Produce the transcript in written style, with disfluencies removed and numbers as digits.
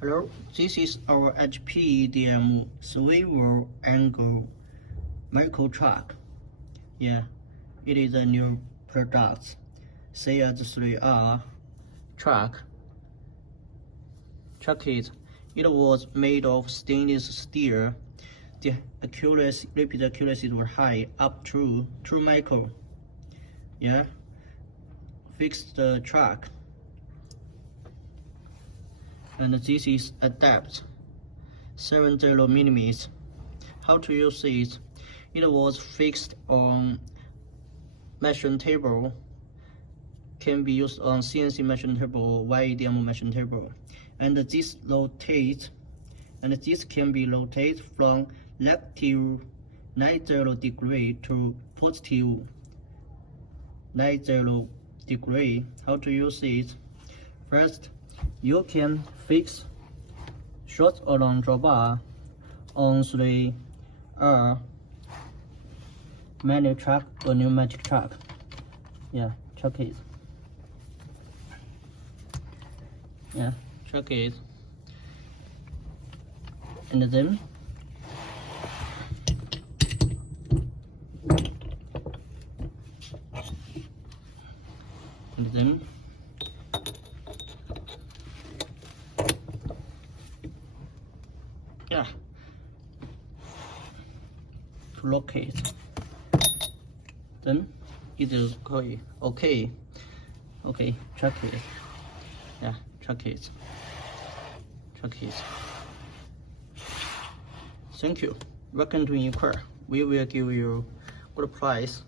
Hello, this is our HPEDM swivel angle micro truck. Yeah, it is a new product. CH3R truck. It was made of stainless steel. The repeat accuracy was high, up to 2 micro. Yeah, fix the truck. And this is a depth 70 millimeters. How to use it? It was fixed on measuring table. Can be used on CNC measuring table, EDM measuring table. And this rotates, and this can be rotated from negative 90 degree to positive 90 degree. How to use it? First, you can fix short or long drawbar on 3R manual truck or pneumatic truck. Yeah, check it. Yeah, check it. And then yeah, to locate. Then it is okay. Check it. Yeah, check it. Thank you. Welcome to Inquire. We will give you good price.